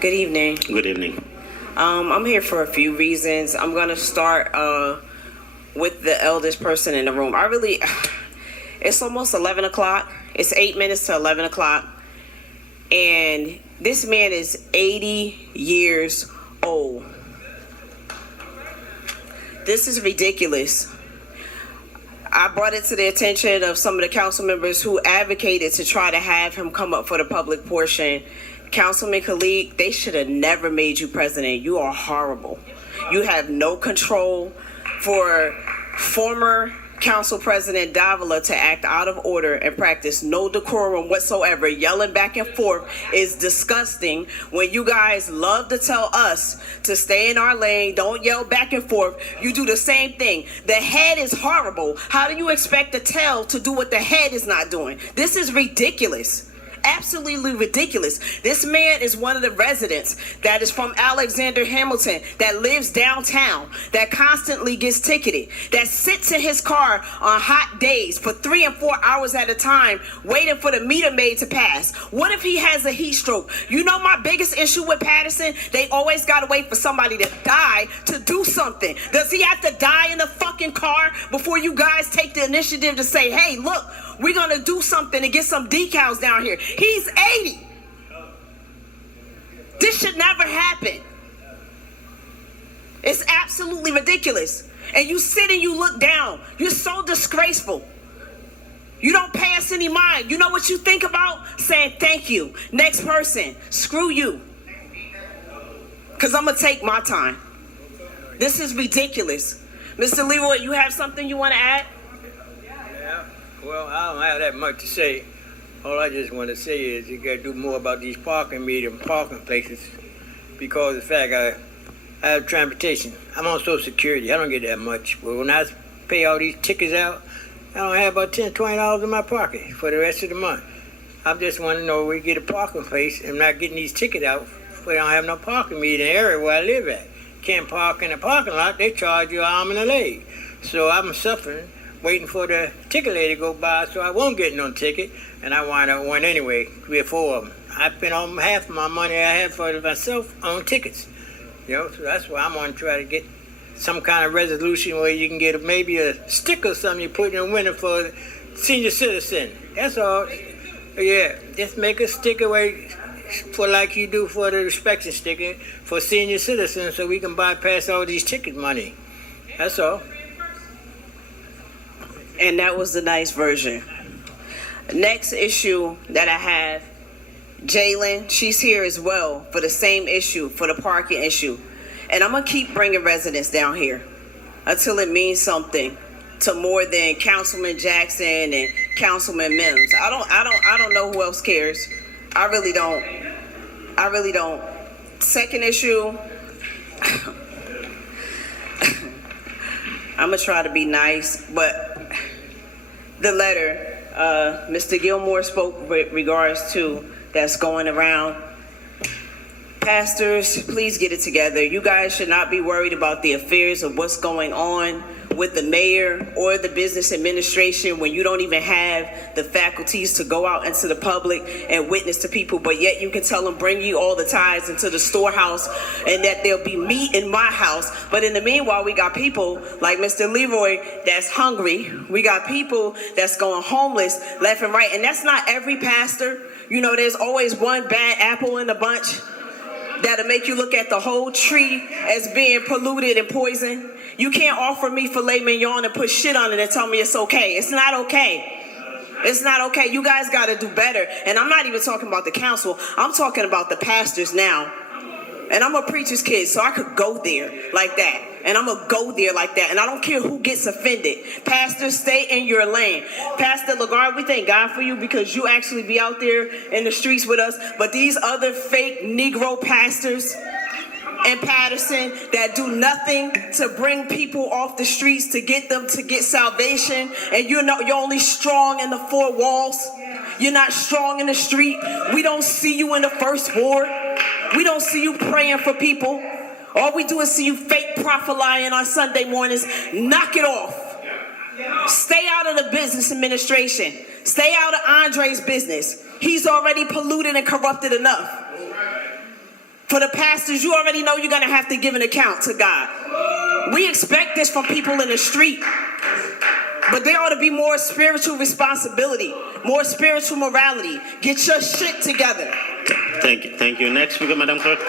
Good evening. Good evening. I'm here for a few reasons. I'm going to start with the eldest person in the room. It's almost 11 o'clock. It's 8 minutes to 11 o'clock. And this man is 80 years old. This is ridiculous. I brought it to the attention of some of the council members who advocated to try to have him come up for the public portion. Councilman Khalid, they should have never made you president. You are horrible. You have no control. For former Council President Davila to act out of order and practice no decorum whatsoever, yelling back and forth, is disgusting. When you guys love to tell us to stay in our lane, don't yell back and forth, you do the same thing. The head is horrible. How do you expect the tail to do what the head is not doing? This is ridiculous. Absolutely ridiculous. This man is one of the residents that is from Alexander Hamilton, that lives downtown, that constantly gets ticketed, that sits in his car on hot days for 3 and 4 hours at a time waiting for the meter maid to pass. What if he has a heat stroke? You know my biggest issue with Paterson? They always got to wait for somebody to die to do something. Does he have to die in the fucking car before you guys take the initiative to say, hey, look, we're going to do something and get some decals down here? He's 80. This should never happen. It's absolutely ridiculous. And you sit and you look down. You're so disgraceful. You don't pay us any mind. You know what you think about? Saying thank you. Next person. Screw you. Because I'm going to take my time. This is ridiculous. Mr. Leroy, you have something you want to add? Well, I don't have that much to say. All I just want to say is you got to do more about these parking meters and parking places, because of the fact I have transportation. I'm on Social Security. I don't get that much. But when I pay all these tickets out, I don't have about $10, $20 in my pocket for the rest of the month. I just want to know where you get a parking place and not getting these tickets out, but I don't have no parking meter in the area where I live at. Can't park in the parking lot. They charge you an arm and a leg. So I'm suffering, waiting for the ticket lady to go by so I won't get no ticket, and I wind up one anyway, 3 or 4 of them. I spent almost half of my money I had for myself on tickets. So that's why I'm going to try to get some kind of resolution where you can get maybe a sticker or something you put in the window for the senior citizen. That's all. Yeah, just make a sticker for like you do for the inspection sticker for senior citizens so we can bypass all these ticket money. That's all. And that was the nice version. Next issue that I have, Jalen, she's here as well for the same issue, for the parking issue. And I'm going to keep bringing residents down here until it means something to more than Councilman Jackson and Councilman Mims. I don't know who else cares. I really don't. Second issue, I'm going to try to be nice, but the letter Mr. Gilmore spoke with regards to that's going around. Pastors, please get it together. You guys should not be worried about the affairs of what's going on with the mayor or the business administration when you don't even have the faculties to go out into the public and witness to people, but yet you can tell them, bring you all the tithes into the storehouse and that there'll be meat in my house. But in the meanwhile, we got people like Mr. Leroy that's hungry. We got people that's going homeless left and right. And that's not every pastor. There's always one bad apple in the bunch that'll make you look at the whole tree as being polluted and poisoned. You can't offer me filet mignon and put shit on it and tell me it's okay. It's not okay. It's not okay. You guys got to do better. And I'm not even talking about the council. I'm talking about the pastors now. And I'm a preacher's kid, so I could go there like that. And I'm going to go there like that. And I don't care who gets offended. Pastors, stay in your lane. Pastor Lagarde, we thank God for you because you actually be out there in the streets with us. But these other fake Negro pastors and Paterson that do nothing to bring people off the streets to get them to get salvation, and you're only strong in the 4 walls. You're not strong in the street. We don't see you in the first ward. We don't see you praying for people. All we do is see you fake prophet lying on Sunday mornings. Knock it off. Stay out of the business administration. Stay out of Andre's business. He's already polluted and corrupted enough. For the pastors, you already know you're going to have to give an account to God. We expect this from people in the street. But there ought to be more spiritual responsibility, more spiritual morality. Get your shit together. Thank you. Next speaker, Madam Clerk.